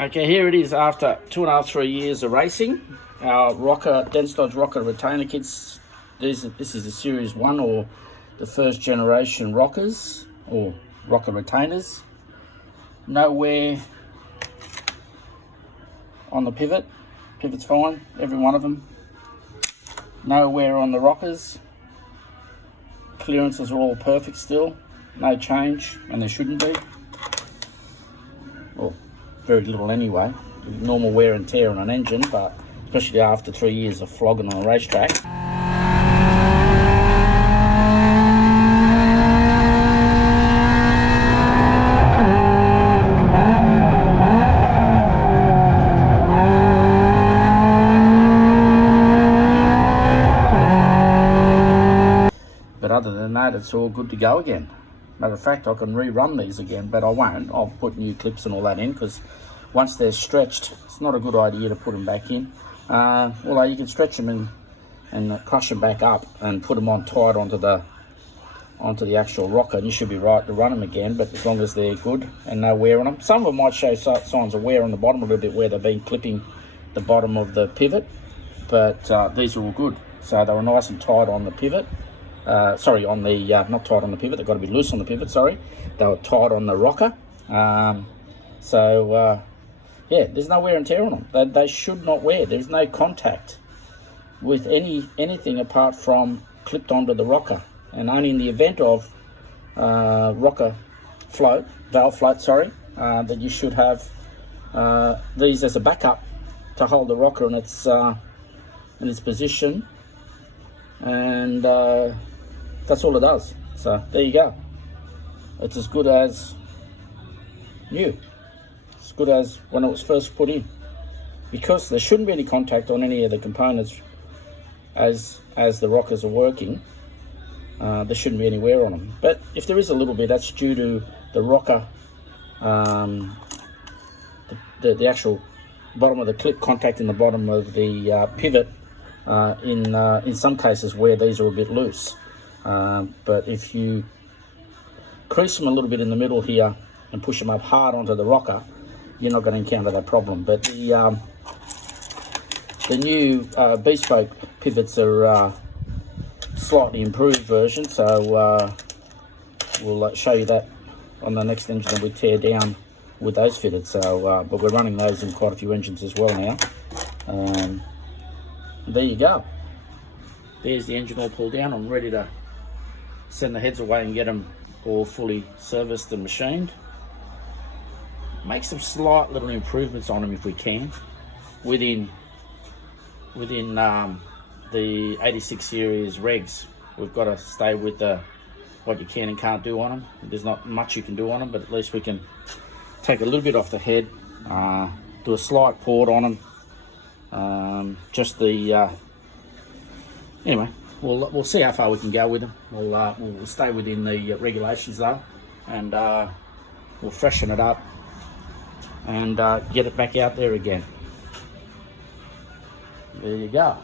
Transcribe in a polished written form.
Okay, here it is after 2.5, 3 years of racing. Our rocker, Denstoj rocker retainer kits. This is the Series 1 or the first generation rockers or rocker retainers. No wear on the pivot. Pivot's fine, every one of them. No wear on the rockers. Clearances are all perfect still. No change, and there shouldn't be. Well, very little anyway. Normal wear and tear on an engine, but especially after 3 years of flogging on a racetrack. But other than that, it's all good to go again. Matter of fact, I can rerun these again, but I won't. I'll put new clips and all that in, because once they're stretched, it's not a good idea to put them back in. Although you can stretch them and crush them back up and put them on tight onto the actual rocker, and you should be right to run them again, but as long as they're good and no wear on them. Some of them might show signs of wear on the bottom a little bit where they've been clipping the bottom of the pivot, but these are all good. So they were nice and tight on the pivot. Sorry, on the, not tight on the pivot, they've got to be loose on the pivot, sorry. They were tight on the rocker. Yeah, there's no wear and tear on them. They should not wear. There's no contact with anything apart from clipped onto the rocker. And only in the event of rocker float, valve float, sorry, that you should have these as a backup to hold the rocker in its position. And that's all it does. So there you go. It's as good as new. As good as when it was first put in, because there shouldn't be any contact on any of the components as the rockers are working. There shouldn't be any wear on them, but if there is a little bit, that's due to the rocker, the actual bottom of the clip contacting the bottom of the pivot, in some cases where these are a bit loose. But if you crease them a little bit in the middle here and push them up hard onto the rocker, you're not going to encounter that problem. But the new bespoke pivots are slightly improved version, so we'll show you that on the next engine that we tear down with those fitted. So but we're running those in quite a few engines as well now. There you go. There's the engine all pulled down. I'm ready to send the heads away and get them all fully serviced and machined. Make some slight little improvements on them if we can, within the 86 series regs. We've got to stay with what you can and can't do on them. There's not much you can do on them, but at least we can take a little bit off the head, do a slight port on them. Anyway, we'll see how far we can go with them. We'll stay within the regulations though, and we'll freshen it up and get it back out there again. There you go.